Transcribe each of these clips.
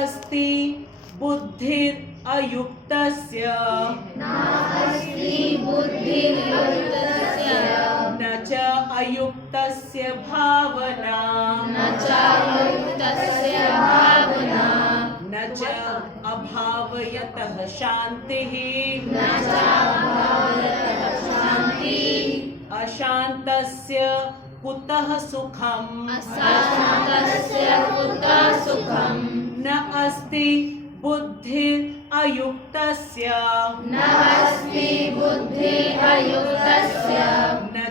अस्ति बुद्धिर अयुक्तस्य न च अयुक्तस्य भावना न च अभावयतः शान्तिः अशान्तस्य कुतः सुखम् न अस्ति बुद्धिर अयुक्तस्य न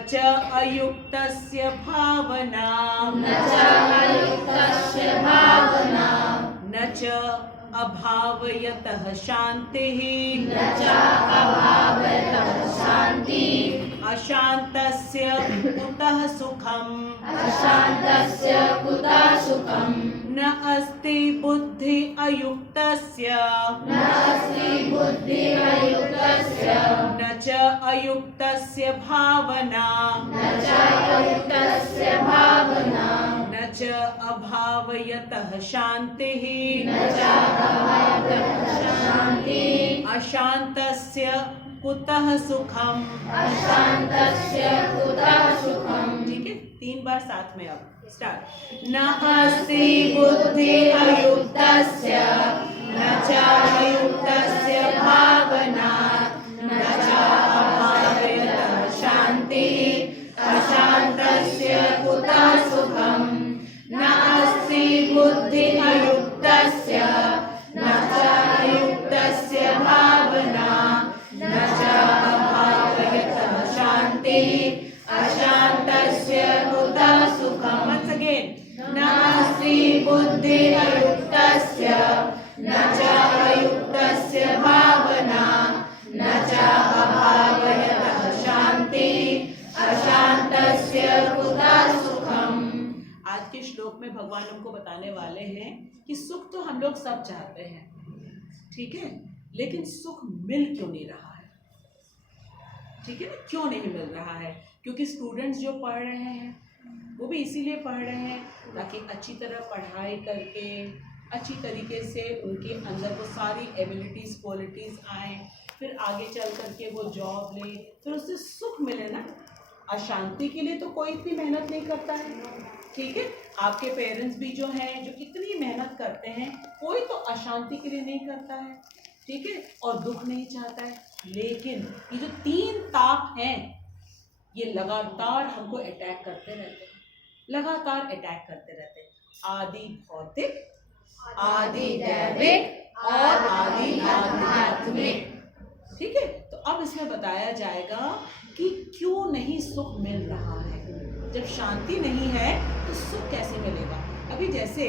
च अयुक्तस्य भावना न च अभावयतः शान्तिः अशान्तस्य कुतः सुखम् न अस्ति बुद्धि अयुक्तस्य न च अयुक्तस्य भावना न च अभावयतः शान्तिः अशान्तस्य कुतः सुखम्। ठीक है, 3 बार साथ में अब स्टार्ट। न अस्ति बुद्धि अयुक्तस्य न च अयुक्तस्य भावना न च अभावयतः शान्तिः अशान्तस्य कुतः सुखम्। न अस्ति बुद्धि अयुक्तस्य न च अयुक्तस्य भावना न च अभावयतः शान्तिः अशान्तस्य कुतः सुखम्। Once again, न अस्ति बुद्धि अयुक्तस्य न च अयुक्तस्य भावना न च अभावयतः शान्तिः अशान्तस्य कुतः सुखम्। आज के श्लोक में भगवान हमको बताने वाले हैं कि सुख तो हम लोग सब चाहते हैं, ठीक है, लेकिन सुख मिल क्यों नहीं रहा है? ठीक है ना, क्यों नहीं मिल रहा है? क्योंकि स्टूडेंट्स जो पढ़ रहे हैं वो भी इसीलिए पढ़ रहे हैं ताकि अच्छी तरह पढ़ाई करके अच्छी तरीके से उनके अंदर वो सारी एबिलिटीज़ क्वालिटीज़ आए, फिर आगे चल करके वो जॉब ले, फिर उससे सुख मिले ना। अशांति के लिए तो कोई इतनी मेहनत नहीं करता है, ठीक है। आपके पेरेंट्स भी जो हैं जो इतनी मेहनत करते हैं, कोई तो अशांति के लिए नहीं करता है, ठीक है, और दुख नहीं चाहता है। लेकिन ये जो 3 ताप हैं ये लगातार हमको अटैक करते रहते हैं, लगातार अटैक करते रहते हैं। आदि भौतिक, आदि दैविक और आदि आध्यात्मिक, ठीक है। तो अब इसमें बताया जाएगा कि क्यों नहीं सुख मिल रहा है। जब शांति नहीं है तो सुख कैसे मिलेगा? अभी जैसे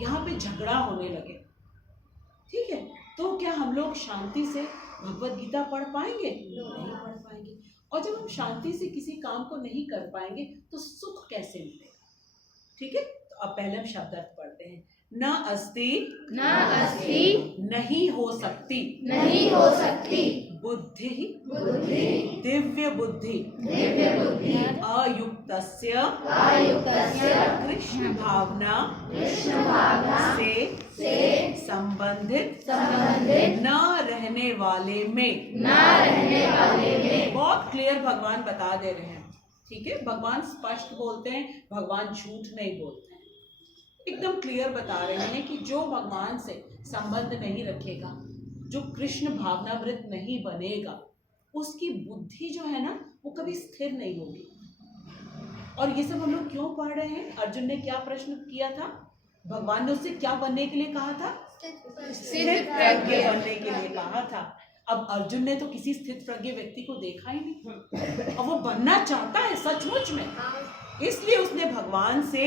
यहाँ पे झगड़ा होने लगे, ठीक है, तो क्या हम लोग शांति से भगवत गीता पढ़ पाएंगे? नहीं पढ़ पाएंगे। और जब हम शांति से किसी काम को नहीं कर पाएंगे तो सुख कैसे मिलेगा? ठीक है, तो अब पहले हम शब्दार्थ पढ़ते हैं। न अस्ति, नहीं हो सकती, बुद्धि, दिव्य बुद्धि, अयुक्तस्य, कृष्ण भावना से संबंधित न रहने वाले में। बहुत क्लियर भगवान बता दे रहे हैं, ठीक है। भगवान स्पष्ट बोलते हैं, भगवान झूठ नहीं बोलते हैं, एकदम क्लियर बता रहे हैं कि जो भगवान से संबंध नहीं रखेगा, जो कृष्ण भावनामृत नहीं बनेगा, उसकी बुद्धि जो है ना वो कभी स्थिर नहीं होगी। और ये सब हम लोग क्यों पढ़ रहे हैं? अर्जुन ने क्या प्रश्न किया था? भगवान ने उससे क्या बनने के लिए कहा था? स्थिर प्रज्ञ बनने के लिए कहा था। अब अर्जुन ने तो किसी स्थित प्रज्ञ व्यक्ति को देखा ही नहीं, और वो बनना चाहता है सचमुच में, इसलिए उसने भगवान से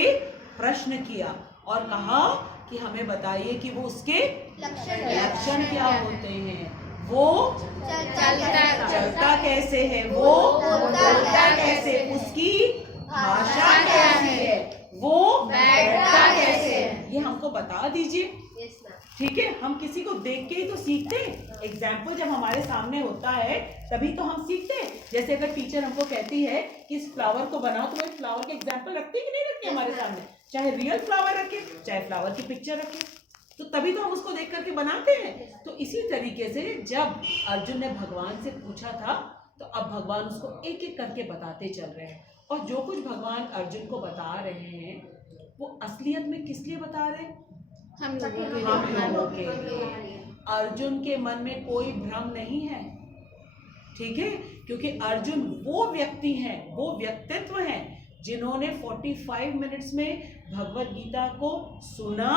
प्रश्न किया और कहा कि हमें बताइए कि वो उसके लक्षण क्या होते हैं, वो चलता कैसे है, वो बोलता कैसे, उसकी भाषा कैसी है, वो बैठता कैसे है, ये हमको बता दीजिए। ठीक है, हम किसी को देख के ही तो सीखते हैं। एग्जाम्पल जब हमारे सामने होता है तभी तो हम सीखते हैं। जैसे अगर टीचर हमको कहती है कि इस फ्लावर को बनाओ, तो वो इस फ्लावर के एग्जाम्पल रखती है कि नहीं रखती हमारे सामने, चाहे रियल फ्लावर रखे चाहे फ्लावर की पिक्चर रखे, तो तभी तो हम उसको देख करके बनाते हैं। तो इसी तरीके से जब अर्जुन ने भगवान से पूछा था तो अब भगवान उसको एक एक करके बताते चल रहे हैं। और जो कुछ भगवान अर्जुन को बता रहे हैं वो असलियत में किस लिए बता रहे हैं? हम लोगों के लिए। अर्जुन के मन में कोई भ्रम नहीं है, ठीक है, क्योंकि अर्जुन वो व्यक्ति हैं, वो व्यक्तित्व हैं जिन्होंने 45 मिनट्स में भगवत गीता को सुना,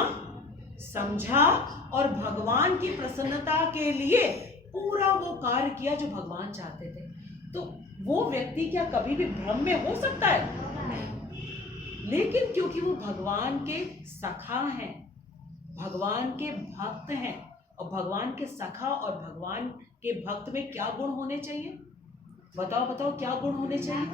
समझा और भगवान की प्रसन्नता के लिए पूरा वो कार्य किया जो भगवान चाहते थे। तो वो व्यक्ति क्या कभी भी भ्रम में हो सकता है? लेकिन क्योंकि वो भगवान के सखा हैं, भगवान के भक्त हैं, और भगवान के सखा और भगवान के भक्त में क्या गुण होने चाहिए? बताओ बताओ, क्या गुण होने चाहिए?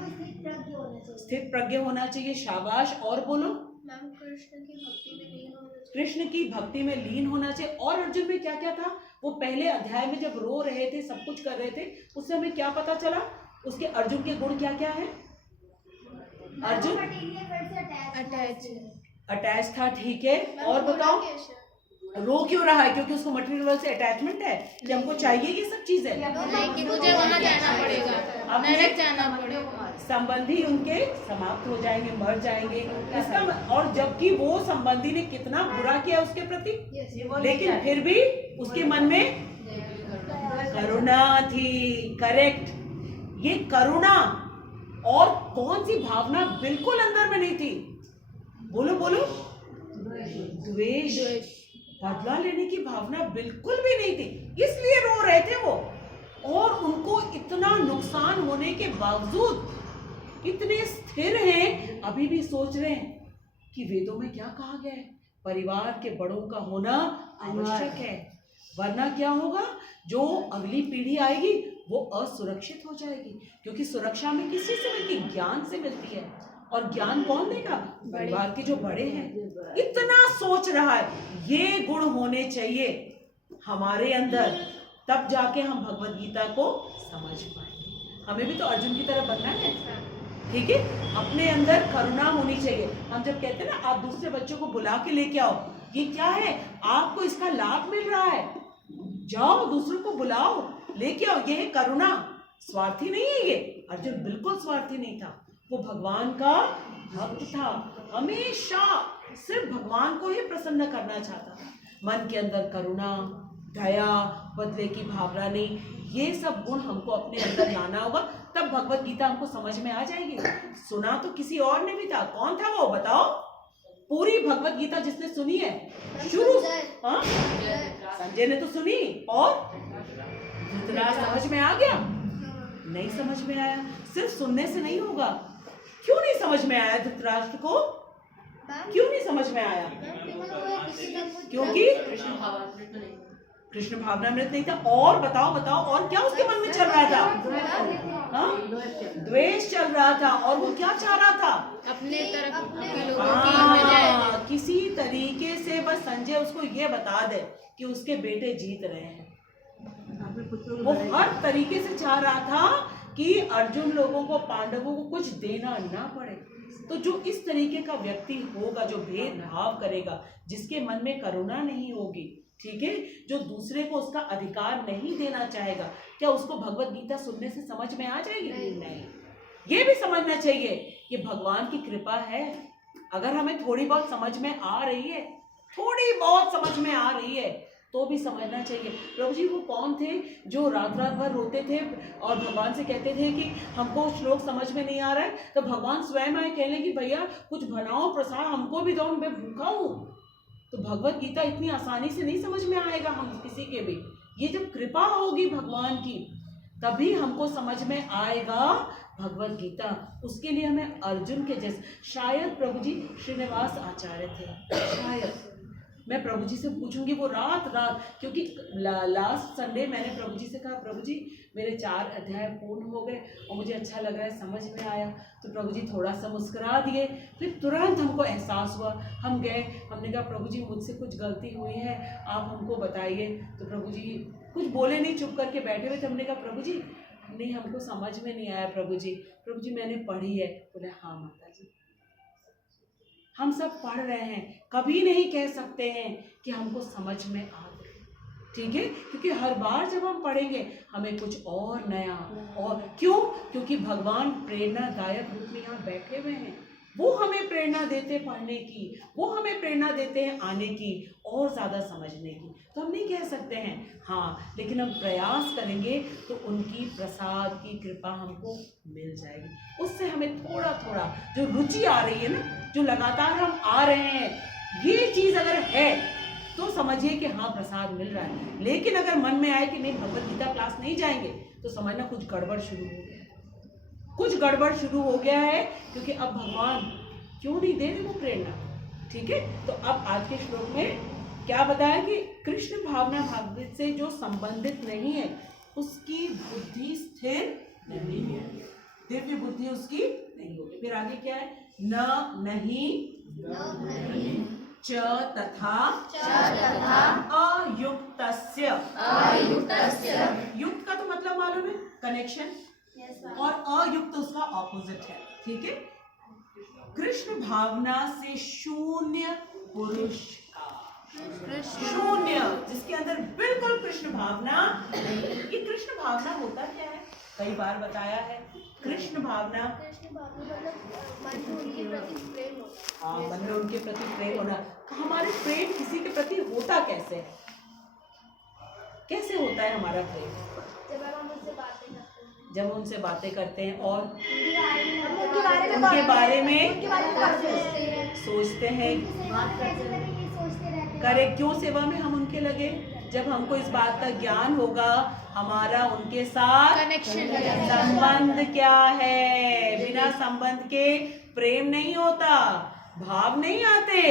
स्थित प्रज्ञ होना चाहिए। शाबाश, और बोलो। मैम कृष्ण की भक्ति में लीन होना चाहिए। कृष्ण की भक्ति में लीन होना चाहिए। और अर्जुन में क्या क्या था? वो पहले अध्याय में जब रो रहे थे, सब कुछ कर रहे थे, उससे हमें क्या पता चला? उसके अर्जुन के गुण क्या क्या है? अर्जुन अटैच था, ठीक है। और बताओ, रो क्यों रहा है? क्योंकि उसको मटेरियल से अटैचमेंट है कि हमको चाहिए ये सब चीजें, कि मुझे वहां जाना पड़ेगा, नरक जाना पड़ेगा, संबंधी उनके समाप्त हो जाएंगे, मर जाएंगे। इसका और जबकि वो संबंधी ने कितना बुरा किया उसके प्रति, लेकिन फिर भी उसके मन में करुणा थी। करेक्ट, ये करुणा और कौन सी भावना बिल्कुल अंदर में नहीं थी? बोलो बोलो। द्वेष, बदला लेने की भावना बिल्कुल भी नहीं थी, इसलिए रो रहे थे वो। और उनको इतना नुकसान होने के बावजूद इतने स्थिर हैं, अभी भी सोच रहे हैं कि वेदों में क्या कहा गया है, परिवार के बड़ों का होना आवश्यक है, वरना क्या होगा? जो अगली पीढ़ी आएगी वो असुरक्षित हो जाएगी। क्योंकि सुरक्षा में किसी से मिलती? ज्ञान से मिलती है। और ज्ञान कौन देगा? परिवार के जो बड़े हैं। इतना सोच रहा है, ये गुण होने चाहिए हमारे अंदर, तब जाके हम भगवत गीता को समझ पाए। हमें भी तो अर्जुन की तरह बनना है, ठीक है। अपने अंदर करुणा होनी चाहिए। हम जब कहते हैं ना, आप दूसरे बच्चों को बुला के लेके आओ, ये क्या है? आपको इसका लाभ मिल रहा है, जाओ दूसरों को बुलाओ, लेके आओ, ये है करुणा। स्वार्थी नहीं है ये। अर्जुन बिल्कुल स्वार्थी नहीं था, वो भगवान का भक्त था, हमेशा सिर्फ भगवान को ही प्रसन्न करना चाहता था। मन के अंदर करुणा, दया, बदले की भावना नहीं, ये सब गुण हमको अपने अंदर लाना होगा, तब भगवत गीता हमको समझ में आ जाएगी। सुना तो किसी और ने भी था, कौन था वो बताओ? पूरी भगवत गीता जिसने सुनी है शुरू, हाँ, संजय ने तो सुनी। और धृतराष्ट्र समझ में आ गया? नहीं समझ में आया। सिर्फ सुनने से नहीं होगा। क्यों नहीं समझ में आया धृतराष्ट्र को? क्यों नहीं समझ में आया? क्योंकि कृष्ण भावनामृत नहीं था। और बताओ बताओ, और क्या उसके मन में चल रहा था? हाँ, द्वेष चल रहा था। और वो क्या चाह रहा था? अपने तरफ के लोगों की किसी तरीके से बस संजय उसको ये बता दे कि उसके बेटे जीत रहे हैं। वो हर तरीके से चाह रहा था कि अर्जुन लोगों को, पांडवों को कुछ देना ना पड़े। तो जो इस तरीके का व्यक्ति होगा, जो भेदभाव करेगा, जिसके मन में करुणा नहीं होगी, ठीक है, जो दूसरे को उसका अधिकार नहीं देना चाहेगा, क्या उसको भगवत गीता सुनने से समझ में आ जाएगी? नहीं। ये भी समझना चाहिए, ये भगवान की कृपा है। अगर हमें थोड़ी बहुत समझ में आ रही है, थोड़ी बहुत समझ में आ रही है, तो भी समझना चाहिए। प्रभु जी वो कौन थे जो रात रात भर रोते थे और भगवान से कहते थे कि हमको श्लोक समझ में नहीं आ रहा है? तो भगवान स्वयं आए कहने कि भैया कुछ बनाओ प्रसाद, हमको भी दो, मैं भूखा हूँ। तो भगवत गीता इतनी आसानी से नहीं समझ में आएगा हम किसी के भी। ये जब कृपा होगी भगवान की, तभी हमको समझ में आएगा भगवत गीता। उसके लिए हमें अर्जुन के जैसे, शायद प्रभु जी श्रीनिवास आचार्य थे, शायद मैं प्रभु जी से पूछूंगी। वो रात रात, क्योंकि लास्ट संडे मैंने प्रभु जी से कहा, प्रभु जी मेरे 4 अध्याय पूर्ण हो गए और मुझे अच्छा लग रहा है, समझ में आया। तो प्रभु जी थोड़ा सा मुस्कुरा दिए, फिर तुरंत हमको एहसास हुआ। हम गए, हमने कहा प्रभु जी मुझसे कुछ गलती हुई है, आप हमको बताइए। तो प्रभु जी कुछ बोले नहीं, चुप करके बैठे हुए थे। हमने कहा प्रभु जी नहीं, हमको समझ में नहीं आया प्रभु जी। प्रभु जी मैंने पढ़ी है। बोले हाँ माता जी, हम सब पढ़ रहे हैं, कभी नहीं कह सकते हैं कि हमको समझ में आ गए, ठीक है, क्योंकि हर बार जब हम पढ़ेंगे हमें कुछ और नया, और क्यों, क्योंकि भगवान प्रेरणादायक रूप में यहाँ बैठे हुए हैं, वो हमें प्रेरणा देते हैं पढ़ने की, वो हमें प्रेरणा देते हैं आने की और ज़्यादा समझने की। तो हम नहीं कह सकते हैं, हाँ, लेकिन हम प्रयास करेंगे तो उनकी प्रसाद की कृपा हमको मिल जाएगी। उससे हमें थोड़ा थोड़ा जो रुचि आ रही है ना, जो लगातार हम आ रहे हैं, ये चीज़ अगर है तो समझिए कि हाँ प्रसाद मिल रहा है। लेकिन अगर मन में आए कि नहीं भगवत गीता क्लास नहीं जाएंगे, तो समझना कुछ गड़बड़ शुरू हो गया, कुछ गड़बड़ शुरू हो गया है, क्योंकि अब भगवान क्यों नहीं दे रहे वो प्रेरणा, ठीक है। तो अब आज के श्लोक में क्या बताया कि कृष्ण भावना भागवत से जो संबंधित नहीं है उसकी बुद्धि स्थिर नहीं है, दिव्य बुद्धि उसकी नहीं होगी। फिर आगे क्या है, न नहीं च तथा अयुक्तस्य। युक्त का तो मतलब मालूम है कनेक्शन, और अयुक्त उसका ऑपोजिट है, ठीक है। कृष्ण भावना से शून्य पुरुष का, शून्य जिसके अंदर बिल्कुल कृष्ण भावना नहीं। ये कृष्ण भावना होता क्या है, कई बार बताया है। कृष्ण भावना मतलब मन में उनके प्रति प्रेम होता है। हाँ, मन में उनके प्रति प्रेम होना। हमारे प्रेम किसी के प्रति होता कैसे है, कैसे होता है हमारा प्रेम? जब हम उनसे बातें करते हैं, जब उनसे बातें करते हैं और उनके बारे में सोचते हैं, करे क्यों सेवा में हम उनके लगे। जब हमको इस बात का ज्ञान होगा हमारा उनके साथ कनेक्शन, संबंध क्या है, बिना संबंध के प्रेम नहीं होता, भाव नहीं आते।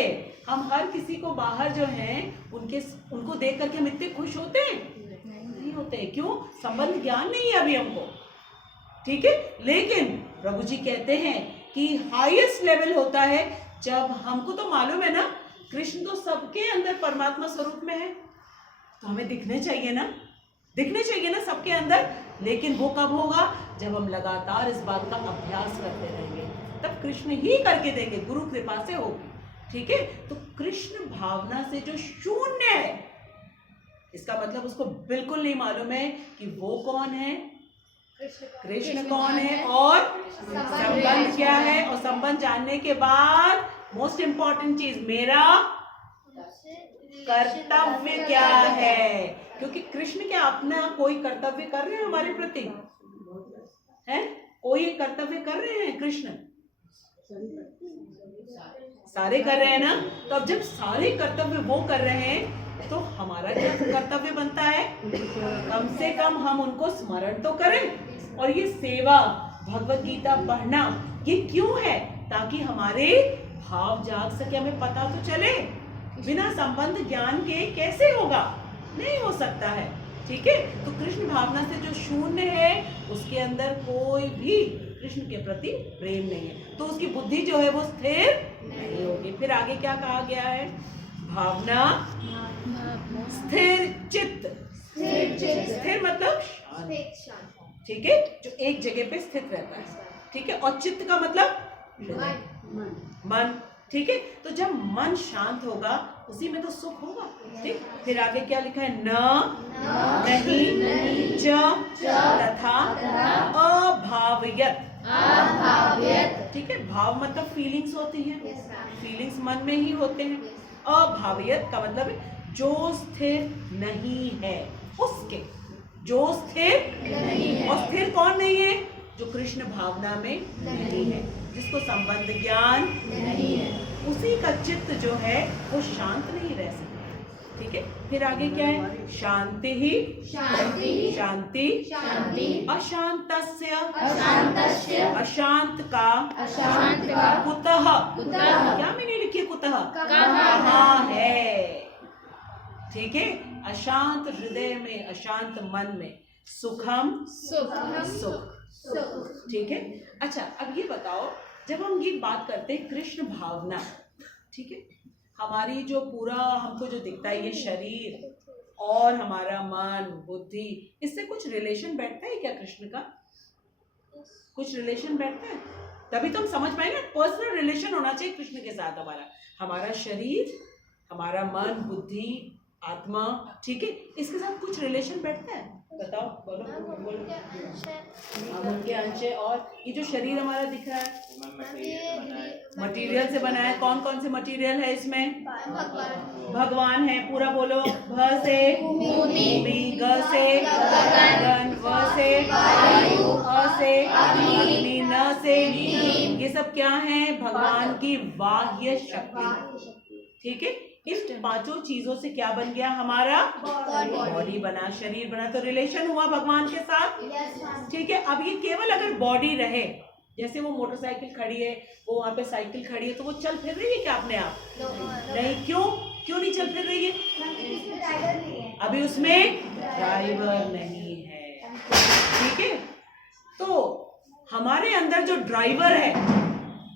हम हर किसी को बाहर जो है उनको देख करके हम इतने खुश होते हैं, नहीं होते। क्यों? संबंध ज्ञान नहीं है अभी हमको, ठीक है। लेकिन प्रभु जी कहते हैं कि हाईएस्ट लेवल होता है जब हमको तो मालूम है ना कृष्ण तो सबके अंदर परमात्मा स्वरूप में है, तो हमें दिखने चाहिए ना सबके अंदर। लेकिन वो कब होगा, जब हम लगातार इस बात का अभ्यास करते रहेंगे, तब कृष्ण ही करके देंगे, गुरु कृपा से होगी, ठीक है। तो कृष्ण भावना से जो शून्य है, इसका मतलब उसको बिल्कुल नहीं मालूम है कि वो कौन है, कृष्ण कौन है और संबंध क्या है। और संबंध जानने के बाद मोस्ट इंपॉर्टेंट चीज, मेरा कर्तव्य क्या है, क्योंकि कृष्ण क्या अपना कोई कर्तव्य कर रहे हैं हमारे प्रति, है कोई कर्तव्य कर रहे हैं कृष्ण? सारे कर रहे हैं ना। तो अब जब सारे कर्तव्य वो कर रहे हैं तो हमारा क्या कर्तव्य बनता है, कम से कम हम उनको स्मरण तो करें। और ये सेवा भगवत गीता पढ़ना ये क्यों है, ताकि हमारे भाव जाग सके, हमें पता तो चले। बिना संबंध ज्ञान के कैसे होगा, नहीं हो सकता है, ठीक है। तो कृष्ण भावना से जो शून्य है उसके अंदर कोई भी कृष्ण के प्रति प्रेम नहीं है, तो उसकी बुद्धि जो है वो स्थिर नहीं होगी। फिर आगे क्या कहा गया है, भावना स्थिर चित्त, स्थिर मतलब शांत, ठीक है, जो एक जगह पे स्थित रहता है, ठीक है। और चित्त का मतलब मन, ठीक है। तो जब मन शांत होगा उसी में तो सुख होगा, ठीक। फिर आगे क्या लिखा है, नहीं च तथा अभावयत, ठीक है। भाव मतलब फीलिंग्स होती हैं, फीलिंग्स मन में ही होते हैं। अभावयत का मतलब है जो स्थिर नहीं है, उसके जो स्थिर नहीं है। और स्थिर कौन नहीं है, जो कृष्ण भावना में नहीं है, जिसको संबंध ज्ञान नहीं है, उसी का चित्त जो है वो शांत नहीं रह सकता, ठीक है। फिर आगे क्या है, शांति ही शांति अशांतस्य अशांत का कुतः, क्या मैंने लिखी कुतः, कहाँ है, ठीक है। अशांत हृदय में, अशांत मन में सुखम सुख, ठीक है। अच्छा अब ये बताओ, जब हम ये बात करते हैं कृष्ण भावना, ठीक है, हमारी जो पूरा हमको जो दिखता है ये शरीर और हमारा मन बुद्धि, इससे कुछ रिलेशन बैठता है क्या कृष्ण का, कुछ रिलेशन बैठता है? तभी तो हम समझ पाएंगे। पर्सनल रिलेशन होना चाहिए कृष्ण के साथ हमारा शरीर, हमारा मन, बुद्धि, आत्मा, ठीक है, इसके साथ कुछ रिलेशन बैठता है? बताओ, बोलो बोलो। मन के अंश है। और ये जो शरीर हमारा दिख रहा है मटेरियल से बना है। कौन कौन से मटेरियल है इसमें? भगवान है। पूरा बोलो। भ से भूमि, ग से गगन, व से वायु, अ से अग्नि, न से ये सब क्या है? भगवान की बाह्य शक्ति, ठीक है। इन पांचों चीजों से क्या बन गया? हमारा बॉडी बना, शरीर बना। तो रिलेशन हुआ भगवान के साथ, ठीक है। अब ये केवल अगर बॉडी रहे, जैसे वो मोटरसाइकिल खड़ी है, वो वहां पे साइकिल खड़ी है, तो वो चल फिर रही है क्या अपने आप? नहीं। क्यों नहीं चल फिर रही है? अभी उसमें ड्राइवर नहीं है, ठीक है। तो हमारे अंदर जो ड्राइवर है,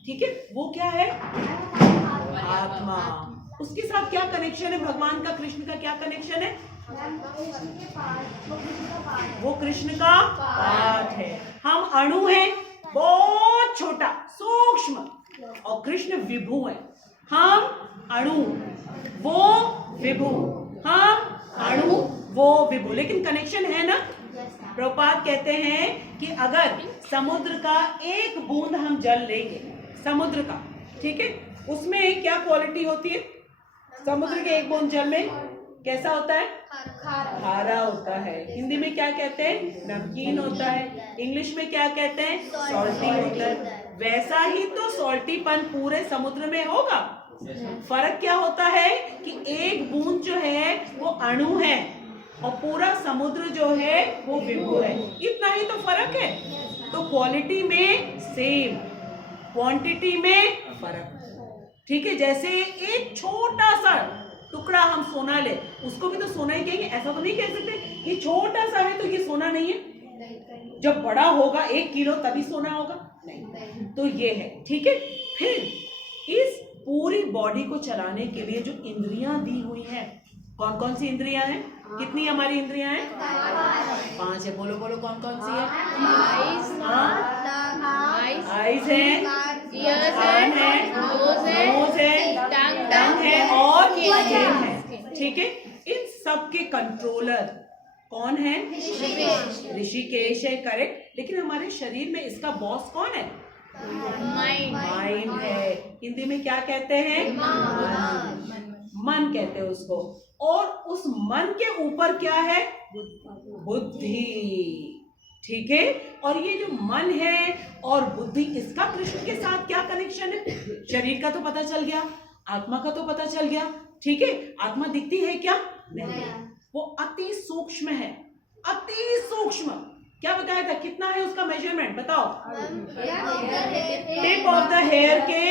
ठीक है, वो क्या है? आत्मा। उसके साथ क्या कनेक्शन है भगवान का, कृष्ण का क्या कनेक्शन है? वो कृष्ण का पार्ट है। हम अणु हैं, बहुत छोटा, सूक्ष्म, और कृष्ण विभु है। हम अणु, वो विभु। हम अणु, वो विभु, लेकिन कनेक्शन है ना। प्रभुपाद कहते हैं कि अगर समुद्र का एक बूंद हम जल लेंगे, समुद्र का, ठीक है, उसमें क्या क्वालिटी होती है? समुद्र के एक बूंद जल में कैसा होता है? खारा होता है। हिंदी में क्या कहते हैं? नमकीन होता है। इंग्लिश में क्या कहते हैं? सॉल्टी होता है। वैसा ही तो सॉल्टीपन पूरे समुद्र में होगा। फर्क क्या होता है कि एक बूंद जो है वो अणु है और पूरा समुद्र जो है वो विभु है। इतना ही तो फर्क है। तो क्वालिटी में सेम, क्वांटिटी में फर्क, ठीक है। जैसे एक छोटा सा टुकड़ा हम सोना ले, उसको भी तो सोना ही कहेंगे, ऐसा तो नहीं कह सकते ये छोटा सा है तो ये सोना नहीं है। जब बड़ा होगा 1 किलो तभी सोना होगा, नहीं। तो ये है, ठीक है। फिर इस पूरी बॉडी को चलाने के लिए जो इंद्रियां दी हुई हैं, कौन कौन सी इंद्रियां हैं? कितनी हमारी इंद्रियां हैं? 5 है। बोलो बोलो, कौन कौन सी है? आईज है, कान है, नोज है, टंग है और स्किन है, ठीक है। इन सब के कंट्रोलर कौन है? ऋषिकेश है, करेक्ट। लेकिन हमारे शरीर में इसका बॉस कौन है? माइंड है। हिंदी में क्या कहते हैं? मन कहते हैं उसको। और उस मन के ऊपर क्या है? बुद्धि, ठीक है। और ये जो मन है और बुद्धि, इसका कृष्ण के साथ क्या कनेक्शन है? शरीर का तो पता चल गया, आत्मा का तो पता चल गया, ठीक है। आत्मा दिखती है क्या? नहीं, वो अति सूक्ष्म है, अति सूक्ष्म। क्या बताया था? कितना है उसका मेजरमेंट? बताओ। टिप ऑफ द हेयर के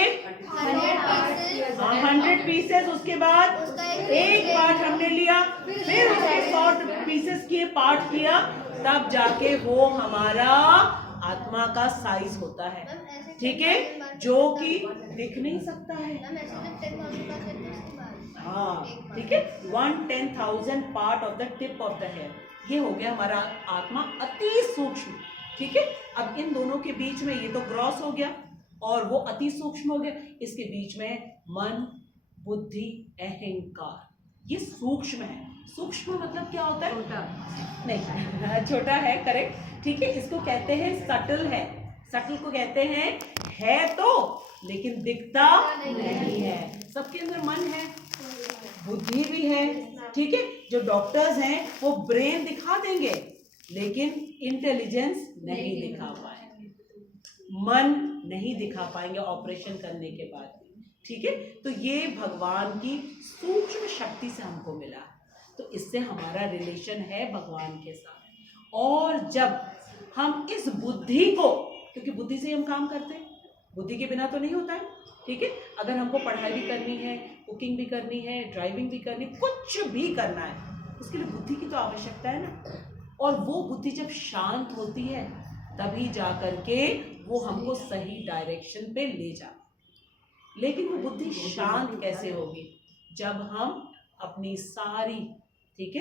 100 पीसेस। उसके बाद एक पार्ट हमने लिया, फिर उसके 100 पीसेस किए, पार्ट किया, तब जाके वो हमारा आत्मा का साइज होता है, ठीक है, जो कि दिख नहीं सकता है। हाँ, ठीक है। 1/10,000 part of the tip of the hair, ये हो गया हमारा आत्मा, अति सूक्ष्म, ठीक है। अब इन दोनों के बीच में ये तो ग्रॉस हो गया और वो अति सूक्ष्म हो गया। इसके बीच में मन, बुद्धि, अहंकार, ये सूक्ष्म है। सूक्ष्म मतलब क्या होता है? छोटा नहीं, छोटा है, करेक्ट, ठीक है। इसको कहते हैं सटल है। सटल को कहते हैं है तो लेकिन दिखता नहीं है। सबके अंदर मन है, बुद्धि भी है, ठीक है। जो डॉक्टर्स हैं वो ब्रेन दिखा देंगे लेकिन इंटेलिजेंस नहीं दिखा पाएंगे, मन नहीं दिखा पाएंगे ऑपरेशन करने के बाद, ठीक है। तो ये भगवान की सूक्ष्म शक्ति से हमको मिला, तो इससे हमारा रिलेशन है भगवान के साथ। और जब हम इस बुद्धि को, क्योंकि बुद्धि से हम काम करते हैं, बुद्धि के बिना तो नहीं होता है, ठीक है। अगर हमको पढ़ाई भी करनी है, कुकिंग भी करनी है, ड्राइविंग भी करनी, कुछ भी करना है, उसके लिए बुद्धि की तो आवश्यकता है ना। और वो बुद्धि जब शांत होती है तभी जा करके वो हमको सही डायरेक्शन पे ले जाती। लेकिन वो बुद्धि शांत कैसे होगी? जब हम अपनी सारी, ठीक है,